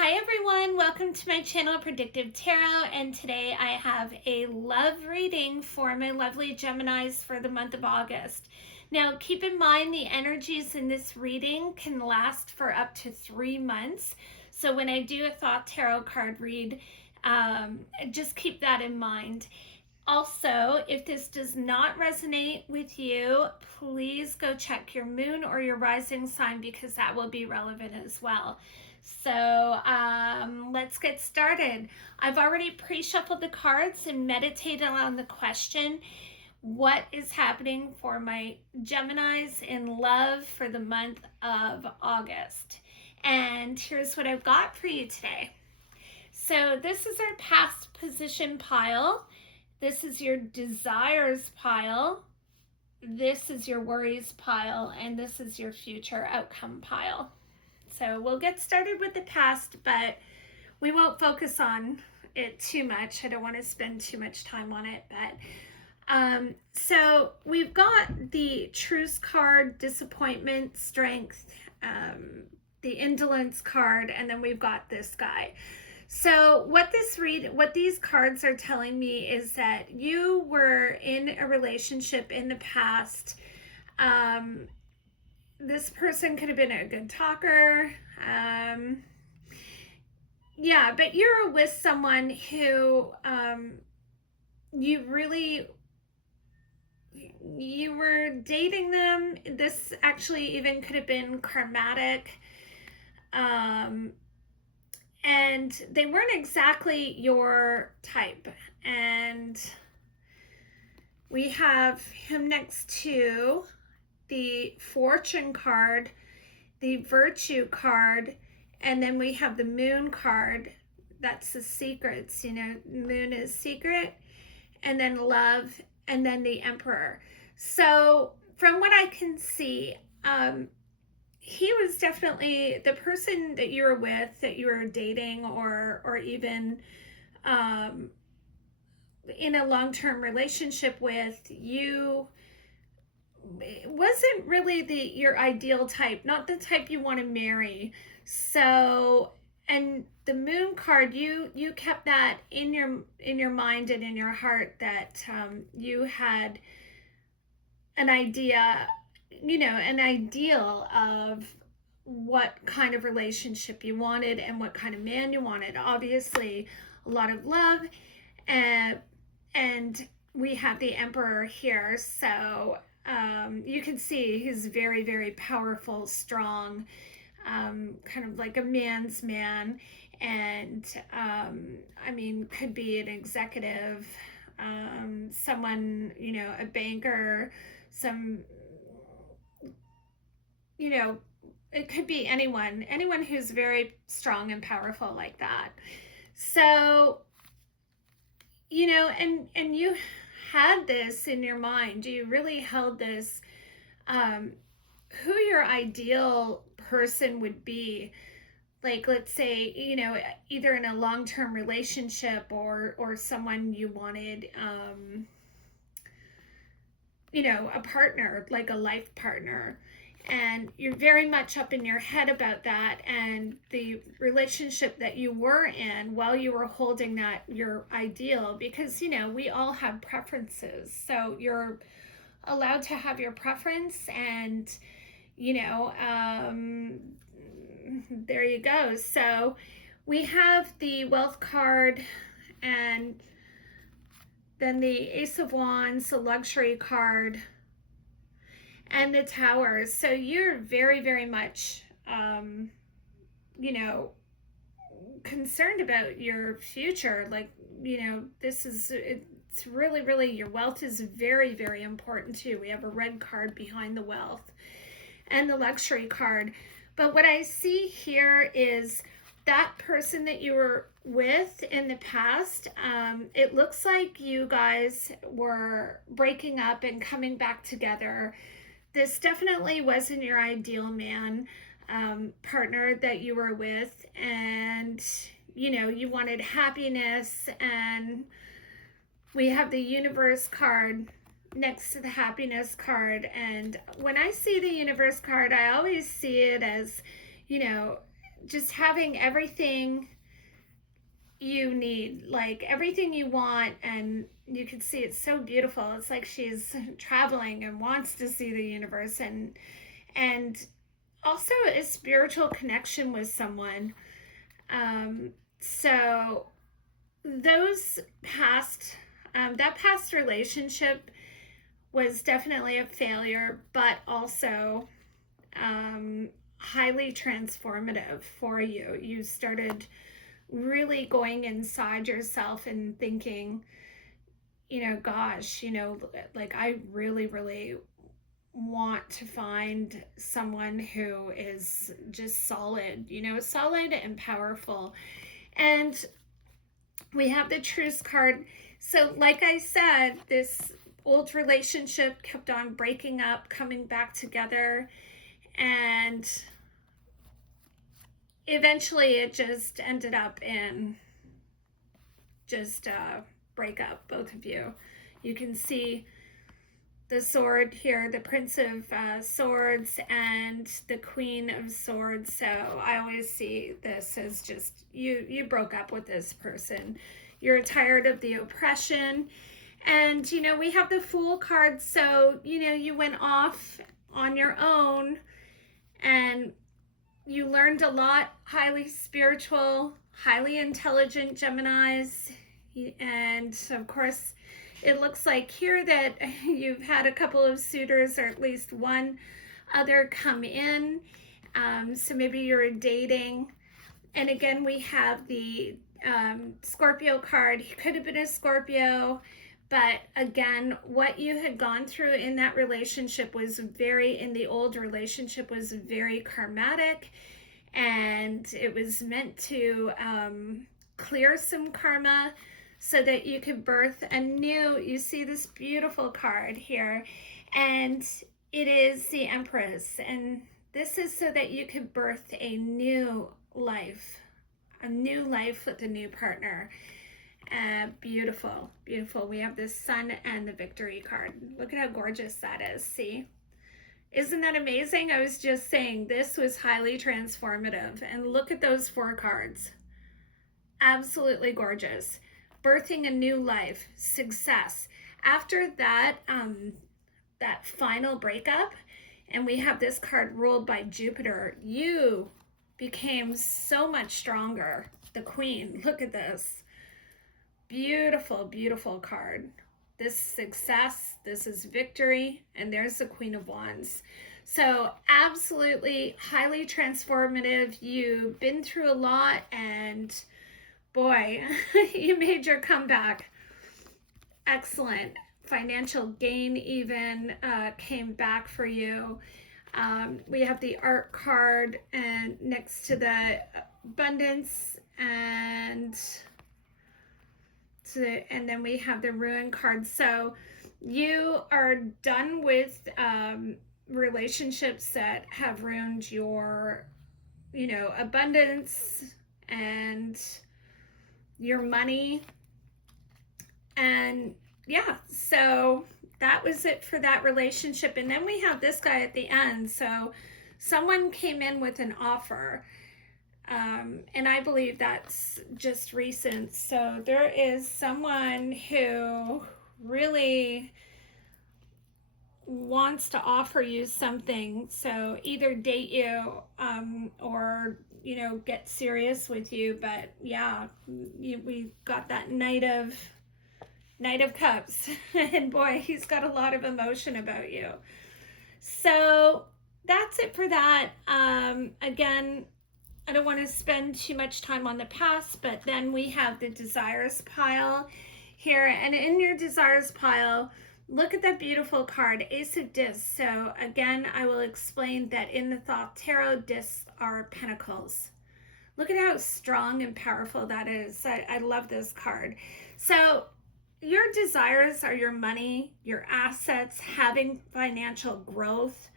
Hi everyone, welcome to my channel Predictive Tarot, and today I have a love reading for my lovely Geminis for the month of August. Now keep in mind the energies in this reading can last for up to 3 months, so when I do a thought tarot card read, just keep that in mind. Also, if this does not resonate with you, please go check your moon or your rising sign because that will be relevant as well. So let's get started. I've already pre-shuffled the cards and meditated on the question, what is happening for my Geminis in love for the month of August? And here's what I've got for you today. So this is our past position pile. This is your desires pile. This is your worries pile. And this is your future outcome pile. So we'll get started with the past, but we won't focus on it too much. I don't want to spend too much time on it. But so we've got the Truce card, disappointment, strength, the indolence card, and then we've got this guy. So what these cards are telling me is that you were in a relationship in the past. This person could have been a good talker. Yeah, but you're with someone who you were dating them. This actually even could have been karmatic. And they weren't exactly your type. And we have him next to the Fortune card, the Virtue card, and then we have the Moon card. That's the secrets, Moon is secret, and then love, and then the Emperor. So from what I can see, he was definitely the person that you were with, that you were dating, or even in a long-term relationship with. It wasn't really your ideal type, not the type you want to marry. So, and the Moon card, you kept that in your mind and in your heart, that you had an idea, an ideal of what kind of relationship you wanted and what kind of man you wanted. Obviously, a lot of love, and we have the Emperor here. So you can see he's very, very powerful, strong, kind of like a man's man. And could be an executive, someone, a banker, it could be anyone who's very strong and powerful like that. So, and you had this in your mind. You really held this, who your ideal person would be. Like, let's say, either in a long-term relationship or someone you wanted, a partner, like a life partner. And you're very much up in your head about that, and the relationship that you were in while you were holding that, your ideal, because we all have preferences, so you're allowed to have your preference. And there you go. So we have the Wealth card, and then the Ace of Wands, the Luxury card, and the Tower. So you're very, very much, concerned about your future. Like, it's really, really, your wealth is very, very important too. We have a red card behind the Wealth and the Luxury card. But what I see here is that person that you were with in the past, it looks like you guys were breaking up and coming back together. This definitely wasn't your ideal man, partner that you were with, and you wanted happiness. And we have the Universe card next to the Happiness card. And when I see the Universe card, I always see it as, just having everything you need, like everything you want, and you can see it's so beautiful. It's like she's traveling and wants to see the universe, and also a spiritual connection with someone. So those past that past relationship was definitely a failure, but also highly transformative for you. You started really going inside yourself and thinking, gosh, like I really, really want to find someone who is just solid, solid and powerful. And we have the Truce card. So, like I said, this old relationship kept on breaking up, coming back together, and eventually it just ended up in just a breakup, both of you. You can see the sword here, the Prince of Swords and the Queen of Swords. So I always see this as just you broke up with this person. You're tired of the oppression. And, we have the Fool card. So, you went off on your own and you learned a lot. Highly spiritual, highly intelligent Geminis. And, of course, it looks like here that you've had a couple of suitors, or at least one other, come in. So maybe you're dating. And again, we have the Scorpio card. He could have been a Scorpio, but again, what you had gone through in that relationship was in the old relationship was very karmatic, and it was meant to clear some karma so that you could birth a new, you see this beautiful card here, and it is the Empress, and this is so that you could birth a new life with a new partner. Beautiful, beautiful. We have the Sun and the Victory card. Look at how gorgeous that is. See? Isn't that amazing? I was just saying this was highly transformative, and look at those 4 cards. Absolutely gorgeous. Birthing a new life, success. After that, that final breakup, and we have this card ruled by Jupiter, you became so much stronger. The Queen, look at this. Beautiful, beautiful card. This success, this is victory, and there's the Queen of Wands. So absolutely highly transformative. You've been through a lot, and boy, you made your comeback. Excellent. Financial gain even came back for you. We have the Art card, and next to the abundance, and then we have the Ruin card. So you are done with relationships that have ruined your, abundance and your money. And yeah, so that was it for that relationship. And then we have this guy at the end. So someone came in with an offer. And I believe that's just recent. So there is someone who really wants to offer you something. So either date you or, get serious with you. But yeah, we got that Knight of Cups. And boy, he's got a lot of emotion about you. So that's it for that. Again, I don't want to spend too much time on the past, but then we have the desires pile here. And in your desires pile, look at that beautiful card, Ace of Discs. So again, I will explain that in the Thoth Tarot, discs are pentacles. Look at how strong and powerful that is. I love this card. So your desires are your money, your assets, having financial growth,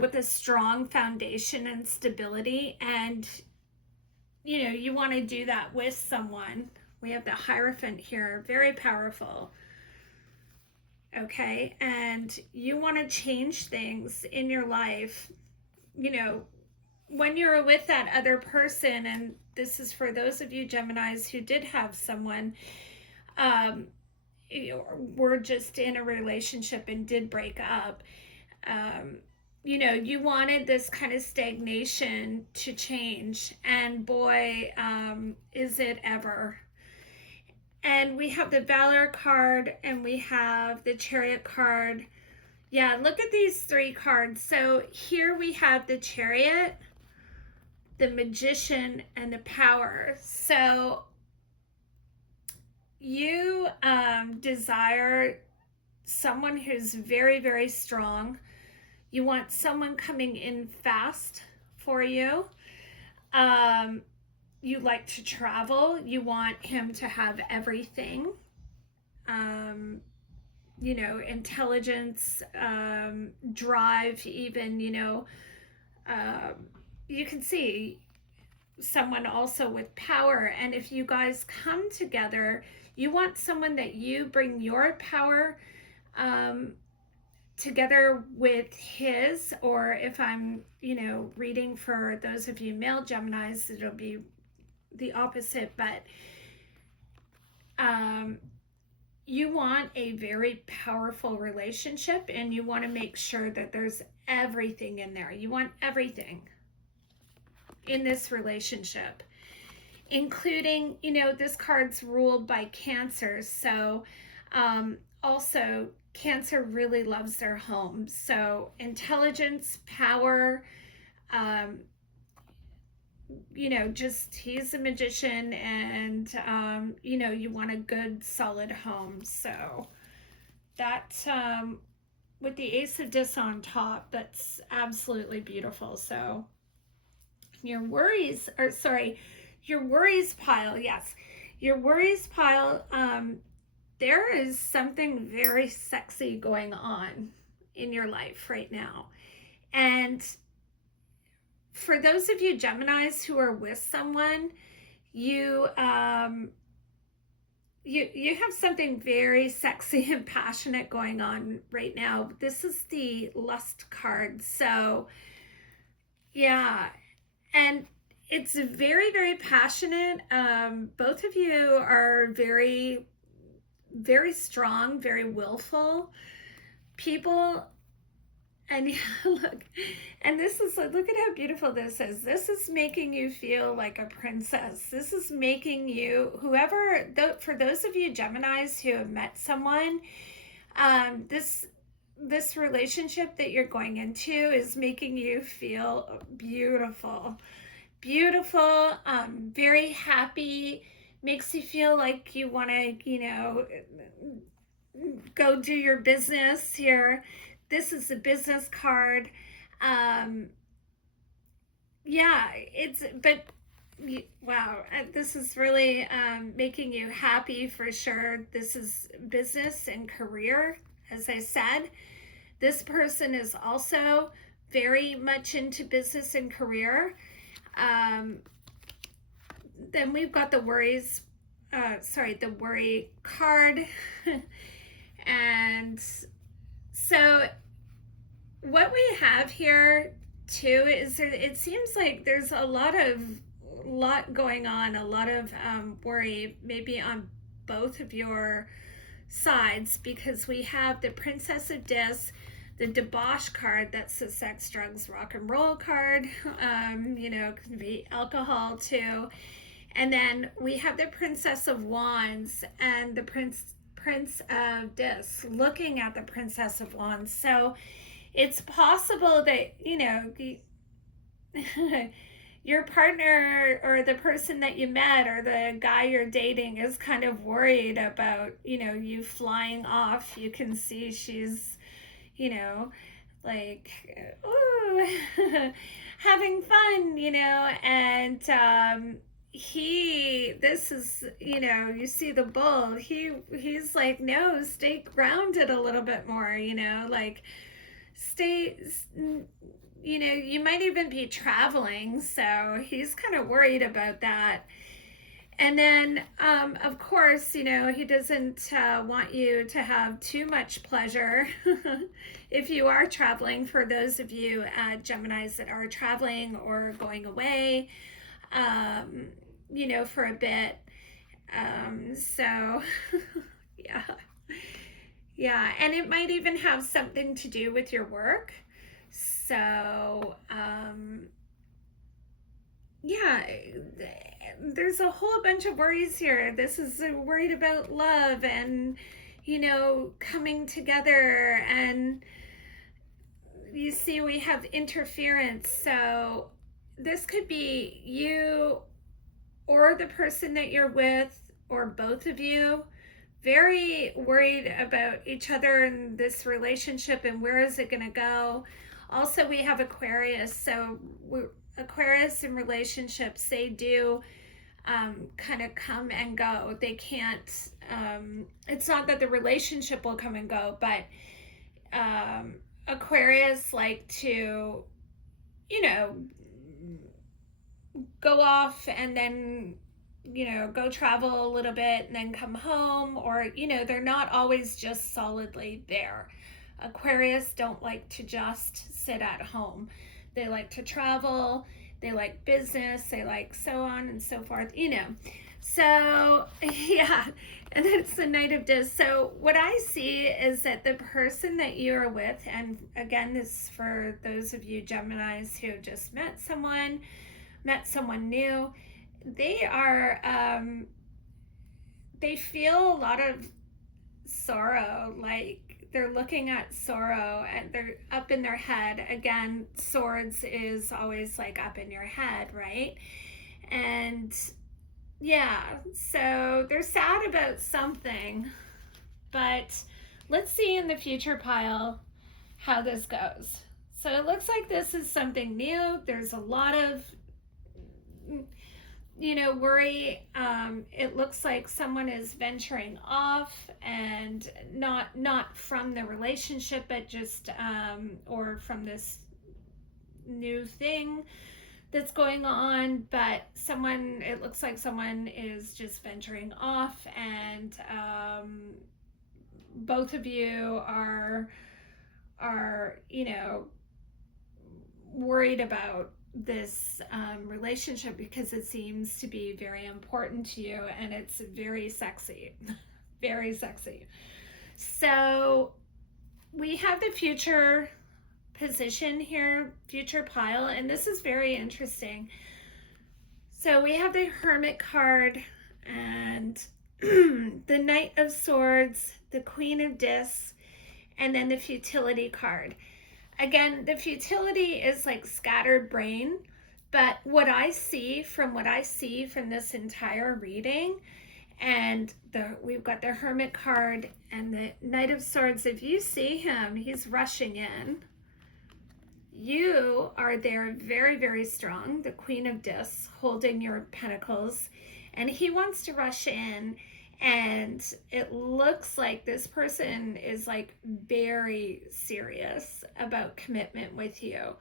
with a strong foundation and stability. And, you want to do that with someone. We have the Hierophant here, very powerful. Okay, and you want to change things in your life, when you're with that other person, and this is for those of you Geminis who did have someone, um, were just in a relationship and did break up, um, you wanted this kind of stagnation to change, and boy, is it ever. And we have the Valor card and we have the Chariot card. Yeah, look at these three cards. So here we have the Chariot, the Magician, and the Power. So you desire someone who's very, very strong. You want someone coming in fast for you. You like to travel. You want him to have everything. Intelligence, drive, even, you can see someone also with power. And if you guys come together, you want someone that you bring your power together with his, or if I'm, reading for those of you male Geminis, it'll be the opposite, but you want a very powerful relationship, and you want to make sure that there's everything in there. You want everything in this relationship, including, this card's ruled by Cancer. So also Cancer really loves their home. So intelligence, power, just he's a magician, and you want a good solid home. So that, with the Ace of Dis on top, that's absolutely beautiful. So your worries pile, yes, your worries pile, there is something very sexy going on in your life right now. And for those of you Geminis who are with someone, you you have something very sexy and passionate going on right now. This is the Lust card. So yeah, and it's very, very passionate. Both of you are very, very strong, very willful people. And look, and this is, look at how beautiful this is. This is making you feel like a princess. This is making you, for those of you Geminis who have met someone, this relationship that you're going into is making you feel beautiful, very happy, makes you feel like you want to, go do your business here. This is the business card. Wow, this is really making you happy for sure. This is business and career, as I said. This person is also very much into business and career. Then we've got the worry card. And so what we have here too is it seems like there's a lot going on, a lot of worry, maybe on both of your sides, because we have the Princess of Dis, the Debauch card, that's the sex, drugs, rock and roll card. Could be alcohol too. And then we have the Princess of Wands and the Prince of Dis, looking at the Princess of Wands. So it's possible that, your partner or the person that you met or the guy you're dating is kind of worried about, you flying off. You can see she's, like, ooh, having fun, and this is, you see the bull, he's like, no, stay grounded a little bit more, like stay, you might even be traveling, so he's kind of worried about that. And then, of course, you know, he doesn't want you to have too much pleasure if you are traveling. For those of you Geminis that are traveling or going away, um, you know, for a bit. So, yeah. Yeah, and it might even have something to do with your work. So, yeah, there's a whole bunch of worries here. This is worried about love and, you know, coming together. And you see, we have interference. So, this could be you or the person that you're with, or both of you, very worried about each other and this relationship and where is it going to go. Also, we have Aquarius. So, Aquarius in relationships, they do kind of come and go. They can't, it's not that the relationship will come and go, but Aquarius like to, you know, go off and then, you know, go travel a little bit and then come home, or, you know, they're not always just solidly there. Aquarius don't like to just sit at home. They like to travel, they like business, they like so on and so forth, you know. So, yeah, and it's the Knight of Discs. So what I see is that the person that you're with, and again, this is for those of you Geminis who just met someone new, they are, they feel a lot of sorrow, like they're looking at sorrow and they're up in their head. Again, swords is always like up in your head, right? And yeah, so they're sad about something, but let's see in the future pile how this goes. So it looks like this is something new. There's a lot of, you know, worry. It looks like someone is venturing off, and not from the relationship, but just or from this new thing that's going on. But someone, it looks like someone is just venturing off, and both of you are, you know, worried about this relationship because it seems to be very important to you, and it's very sexy. Very sexy. So we have the future position here, future pile, and this is very interesting. So we have the Hermit card and the Knight of Swords, the Queen of Discs, and then the Futility card. Again, the futility is like scattered brain, but what I see from this entire reading, and we've got the Hermit card and the Knight of Swords. If you see him, he's rushing in. You are there very, very strong, the Queen of Discs, holding your pentacles, and he wants to rush in. And it looks like this person is like very serious about commitment with you.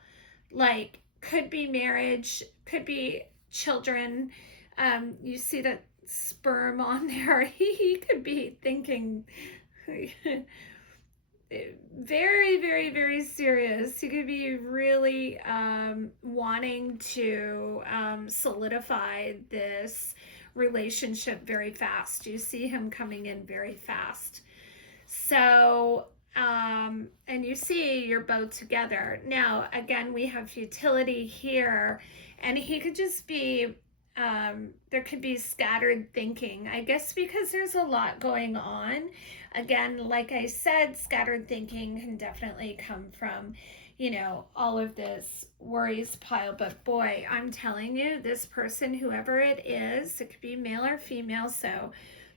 Like, could be marriage, could be children. You see that sperm on there. He could be thinking very, very, very serious. He could be really wanting to solidify this relationship very fast. You see him coming in very fast. So, and you see you're both together. Now, again, we have futility here, and he could just be, there could be scattered thinking, I guess, because there's a lot going on. Again, like I said, scattered thinking can definitely come from, you know, all of this worries pile. But boy, I'm telling you, this person, whoever it could be male or female, so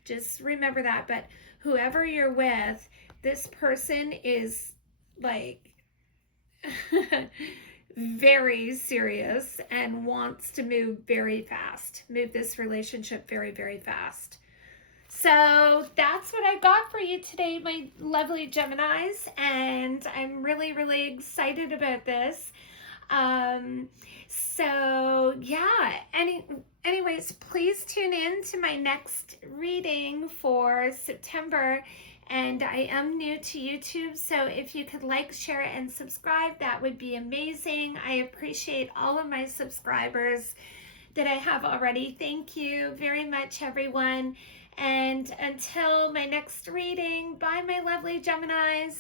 just remember that. But whoever you're with, this person is like very serious and wants to move very fast, move this relationship very, very fast. So that's what I got for you today, my lovely Geminis, and I'm really, really excited about this. So yeah, anyways, please tune in to my next reading for September. And I am new to YouTube, so if you could like, share, and subscribe, that would be amazing. I appreciate all of my subscribers that I have already. Thank you very much, everyone. And until my next reading, bye, my lovely Geminis.